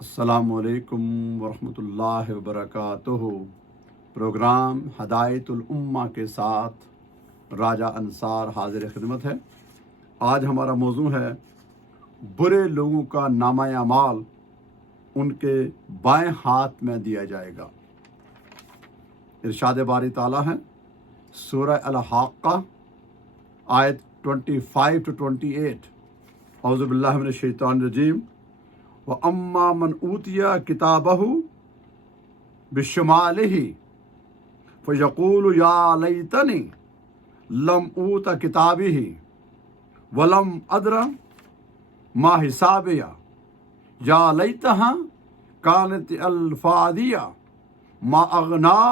السلام علیکم ورحمۃ اللہ وبرکاتہ۔ پروگرام ہدایت الامہ کے ساتھ راجہ انصار حاضر خدمت ہے۔ آج ہمارا موضوع ہے برے لوگوں کا نامہ اعمال ان کے بائیں ہاتھ میں دیا جائے گا۔ ارشاد باری تعالیٰ ہے سورہ الحاقہ آیت 25 to 28۔ اعوذ باللہ من الشیطان الرجیم۔ وَأَمَّا مَنْ أُوتِيَ كِتَابَهُ بِشِمَالِهِ فَيَقُولُ يَا لَيْتَنِي لَمْ أُوتَ كِتَابِهِ وَلَمْ أَدْرَ مَا حِسَابِيَهْ يَا لَيْتَهَا كَانَتِ الْقَاضِيَةَ مَا أَغْنَىٰ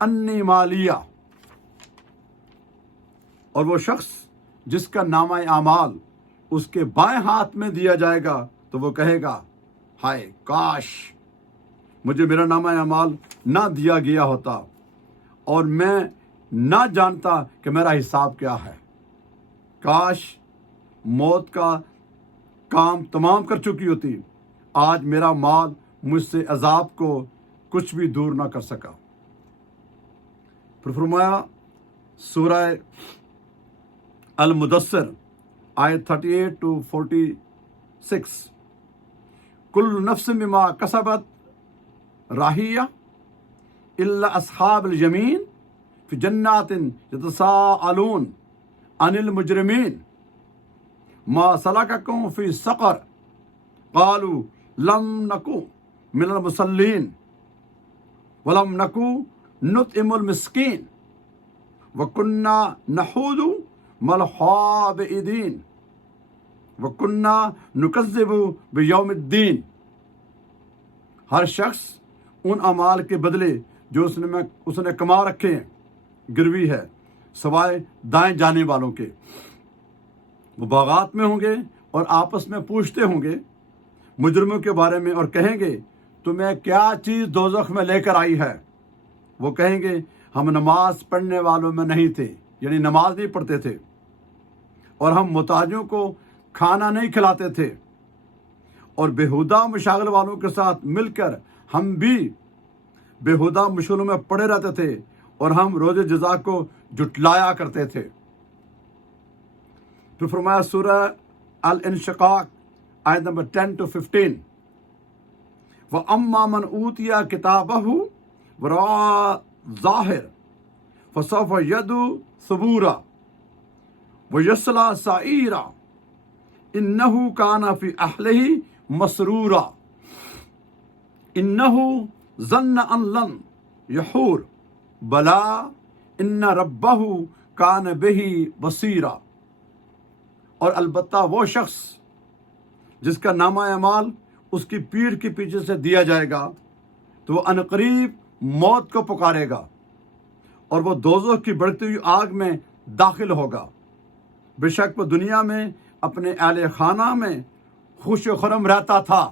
عَنِّي مَالِيَهْ۔ اور وہ شخص جس کا نامہ اعمال اس کے بائیں ہاتھ میں دیا جائے گا تو وہ کہے گا ہائے کاش مجھے میرا نامہ اعمال نہ دیا گیا ہوتا اور میں نہ جانتا کہ میرا حساب کیا ہے۔ کاش موت کا کام تمام کر چکی ہوتی، آج میرا مال مجھ سے عذاب کو کچھ بھی دور نہ کر سکا۔ پھر فرمایا سورہ المدثر آیت 38 to 46، کل نفس بما کسبت راہیہ الا اصحاب الیمین فی جنات یتساءلون عن المجرمین ما سلککم فی سقر قالوا لم نکو من المصلین ولم نکو نطعم المسکین وکنا نحوذ مع الخاضعین وَكُنَّا نُكَذِّبُ بِيَوْمِ الدِّينِ۔ ہر شخص ان اعمال کے بدلے جو اس نے کما رکھے ہیں گروی ہے سوائے دائیں جانے والوں کے۔ وہ باغات میں ہوں گے اور آپس میں پوچھتے ہوں گے مجرموں کے بارے میں اور کہیں گے تمہیں کیا چیز دوزخ میں لے کر آئی ہے؟ وہ کہیں گے ہم نماز پڑھنے والوں میں نہیں تھے، یعنی نماز نہیں پڑھتے تھے، اور ہم محتاجوں کو کھانا نہیں کھلاتے تھے، اور بےہودہ مشاغل والوں کے ساتھ مل کر ہم بھی بےہودہ مشغلوں میں پڑے رہتے تھے اور ہم روز جزا کو جھٹلایا کرتے تھے۔ پھر فرمایا سورہ الانشقاق آیت نمبر 10 to 15، وَأَمَّا مَنْ أُوتِيَ كِتَابَهُ وَرَاءَ ظَاهِرٍ فَسَوْفَ يَدْعُو ثُبُورًا وَيَصْلَىٰ سَعِيرًا انہ کان فی اہلہ مسرورا انہ ظن ان لن یحور بلا ان ربہ کان بہ بصیرا۔ اور البتہ وہ شخص جس کا نامہ اعمال اس کی پیٹھ کے پیچھے سے دیا جائے گا تو وہ عنقریب موت کو پکارے گا اور وہ دوزخ کی بڑھتی ہوئی آگ میں داخل ہوگا۔ بے شک وہ دنیا میں اپنے اہل خانہ میں خوش و خرم رہتا تھا،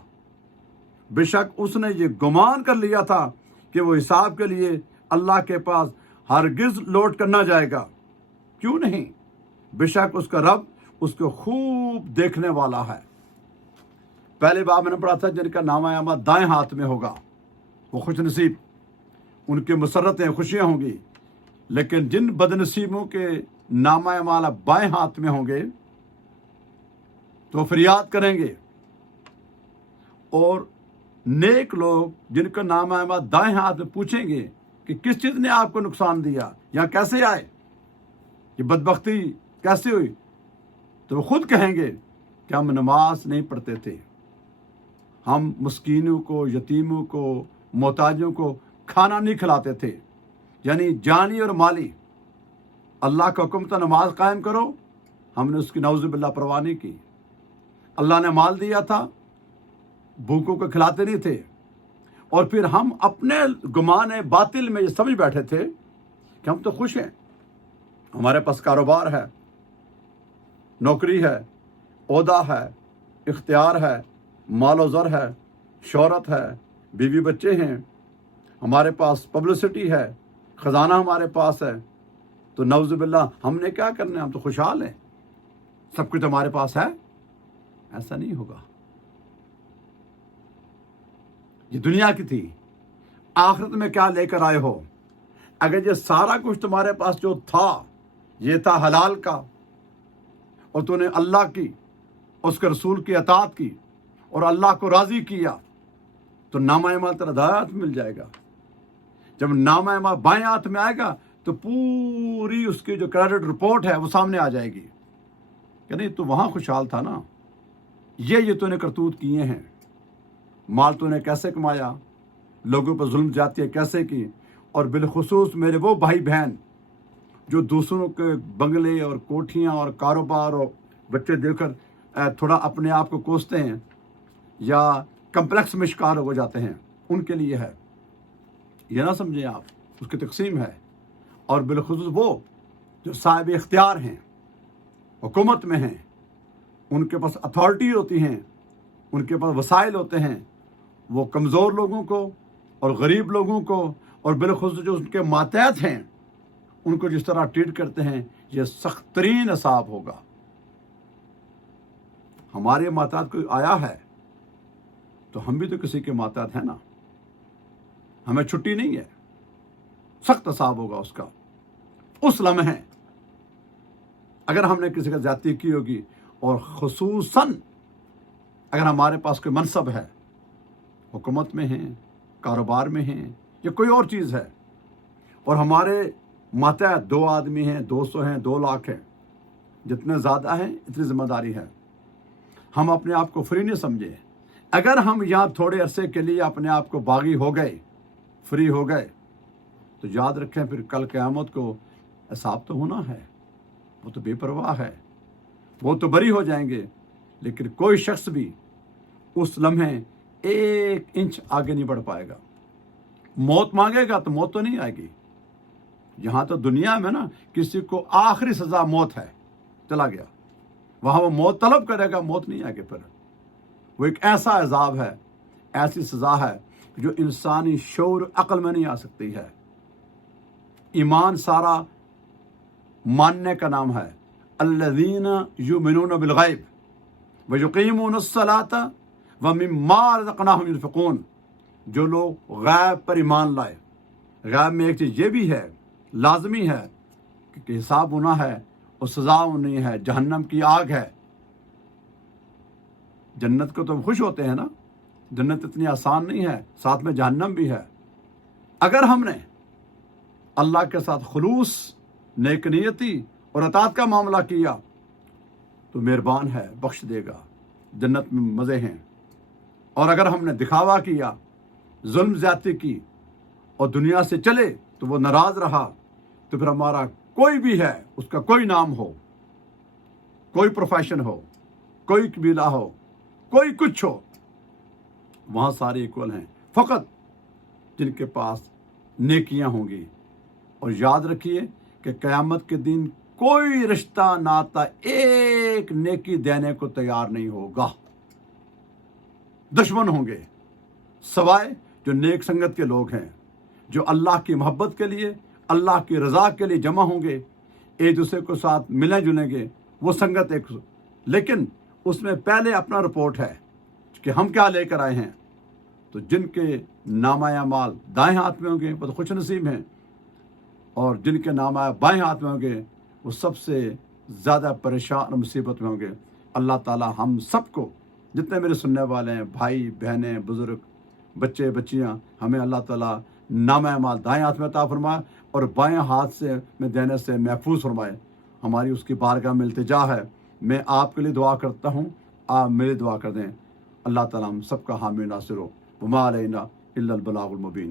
بے شک اس نے یہ گمان کر لیا تھا کہ وہ حساب کے لیے اللہ کے پاس ہرگز لوٹ کر نہ جائے گا۔ کیوں نہیں؟ بے شک اس کا رب اس کو خوب دیکھنے والا ہے۔ پہلے باب میں نے پڑھا تھا جن کا نامہ اعمال دائیں ہاتھ میں ہوگا وہ خوش نصیب، ان کے مسرتیں خوشیاں ہوں گی، لیکن جن بد نصیبوں کے نامہ اعمال بائیں ہاتھ میں ہوں گے تو فریاد کریں گے، اور نیک لوگ جن کا نامہ اعمال دائیں ہاتھ میں پوچھیں گے کہ کس چیز نے آپ کو نقصان دیا یا کیسے آئے، یہ بدبختی کیسے ہوئی، تو وہ خود کہیں گے کہ ہم نماز نہیں پڑھتے تھے، ہم مسکینوں کو، یتیموں کو، محتاجوں کو کھانا نہیں کھلاتے تھے، یعنی جانی اور مالی۔ اللہ کا حکم تھا نماز قائم کرو، ہم نے اس کی نعوذ باللہ پرواہ نہیں کی۔ اللہ نے مال دیا تھا، بھوکوں کو کھلاتے نہیں تھے، اور پھر ہم اپنے گمان باطل میں یہ سمجھ بیٹھے تھے کہ ہم تو خوش ہیں، ہمارے پاس کاروبار ہے، نوکری ہے، عہدہ ہے، اختیار ہے، مال و زر ہے، شہرت ہے، بیوی بچے ہیں، ہمارے پاس پبلسٹی ہے، خزانہ ہمارے پاس ہے، تو نعوذ باللہ ہم نے کیا کرنا ہے، ہم تو خوشحال ہیں، سب کچھ ہمارے پاس ہے۔ ایسا نہیں ہوگا۔ یہ دنیا کی تھی، آخرت میں کیا لے کر آئے ہو؟ اگر یہ سارا کچھ تمہارے پاس جو تھا یہ تھا حلال کا، اور تو نے اللہ کی، اس کے رسول کی اطاعت کی اور اللہ کو راضی کیا، تو نامہ اعمال تیرا دائیں ہاتھ میں مل جائے گا۔ جب نامہ اعمال بائیں ہاتھ میں آئے گا تو پوری اس کی جو کریڈٹ رپورٹ ہے وہ سامنے آ جائے گی کہ نہیں تو وہاں خوشحال تھا نا، یہ تو نے کرتوت کیے ہیں، مال تو نے کیسے کمایا، لوگوں پر ظلم زیادتیاں کیسے کی، اور بالخصوص میرے وہ بھائی بہن جو دوسروں کے بنگلے اور کوٹھیاں اور کاروبار اور بچے دیکھ کر تھوڑا اپنے آپ کو کوستے ہیں یا کمپلیکس میں شکار ہو جاتے ہیں، ان کے لیے ہے، یہ نہ سمجھیں آپ، اس کی تقسیم ہے۔ اور بالخصوص وہ جو صاحب اختیار ہیں، حکومت میں ہیں، ان کے پاس اتھارٹی ہوتی ہیں، ان کے پاس وسائل ہوتے ہیں، وہ کمزور لوگوں کو اور غریب لوگوں کو اور بالخصوص جو ان کے ماتحت ہیں ان کو جس طرح ٹریٹ کرتے ہیں، یہ سخت ترین عذاب ہوگا۔ ہمارے ماتحت کوئی آیا ہے تو ہم بھی تو کسی کے ماتحت ہیں نا، ہمیں چھٹی نہیں ہے، سخت عذاب ہوگا اس کا۔ اس لمحے اگر ہم نے کسی کا زیادتی کی ہوگی، اور خصوصاً اگر ہمارے پاس کوئی منصب ہے، حکومت میں ہیں، کاروبار میں ہیں یا کوئی اور چیز ہے، اور ہمارے ماتحت 2 آدمی ہیں، 200 ہیں، 2 لاکھ ہیں، جتنے زیادہ ہیں اتنی ذمہ داری ہے، ہم اپنے آپ کو فری نہیں سمجھے۔ اگر ہم یہاں تھوڑے عرصے کے لیے اپنے آپ کو باغی ہو گئے، فری ہو گئے، تو یاد رکھیں پھر کل قیامت کو حساب تو ہونا ہے۔ وہ تو بے پرواہ ہے، وہ تو بری ہو جائیں گے، لیکن کوئی شخص بھی اس لمحے 1 انچ آگے نہیں بڑھ پائے گا۔ موت مانگے گا تو موت تو نہیں آئے گی۔ یہاں تو دنیا میں نا کسی کو آخری سزا موت ہے، چلا گیا، وہاں وہ موت طلب کرے گا، موت نہیں آئے گی۔ پھر وہ ایک ایسا عذاب ہے، ایسی سزا ہے جو انسانی شعور عقل میں نہیں آ سکتی ہے۔ ایمان سارا ماننے کا نام ہے، الذین یؤمنون بالغیب ویقیمون الصلاۃ ومما رزقناہم ینفقون، جو لوگ غیب پر ایمان لائے۔ غیب میں ایک چیز یہ بھی ہے، لازمی ہے کہ حساب ہونا ہے اور سزا ہونی ہے، جہنم کی آگ ہے۔ جنت کو تو ہم خوش ہوتے ہیں نا، جنت اتنی آسان نہیں ہے، ساتھ میں جہنم بھی ہے۔ اگر ہم نے اللہ کے ساتھ خلوص، نیک نیتی اور اطاعت کا معاملہ کیا تو مہربان ہے، بخش دے گا، جنت میں مزے ہیں۔ اور اگر ہم نے دکھاوا کیا، ظلم زیادتی کی اور دنیا سے چلے تو وہ ناراض رہا، تو پھر ہمارا کوئی بھی ہے، اس کا کوئی نام ہو، کوئی پروفیشن ہو، کوئی قبیلہ ہو، کوئی کچھ ہو، وہاں سارے ایکول ہیں، فقط جن کے پاس نیکیاں ہوں گی۔ اور یاد رکھیے کہ قیامت کے دن کوئی رشتہ ناتا ایک نیکی دینے کو تیار نہیں ہوگا، دشمن ہوں گے، سوائے جو نیک سنگت کے لوگ ہیں، جو اللہ کی محبت کے لیے، اللہ کی رضا کے لیے جمع ہوں گے، ایک دوسرے کو ساتھ ملیں جلیں گے، وہ سنگت ایک، لیکن اس میں پہلے اپنا رپورٹ ہے کہ ہم کیا لے کر آئے ہیں۔ تو جن کے نامہ اعمال دائیں ہاتھ میں ہوں گے وہ تو خوش نصیب ہیں، اور جن کے نامہ بائیں ہاتھ میں ہوں گے وہ سب سے زیادہ پریشان اور مصیبت میں ہوں گے۔ اللہ تعالی ہم سب کو، جتنے میرے سننے والے ہیں، بھائی بہنیں، بزرگ، بچے بچیاں، ہمیں اللہ تعالیٰ نامہ اعمال دائیں ہاتھ میں عطا فرمائے اور بائیں ہاتھ سے میں دینے سے محفوظ فرمائے۔ ہماری اس کی بارگاہ میں التجا ہے۔ میں آپ کے لیے دعا کرتا ہوں، آپ میری دعا کر دیں۔ اللہ تعالیٰ ہم سب کا حامی ناصر ہو۔ وما علینا الا البلاغ المبین۔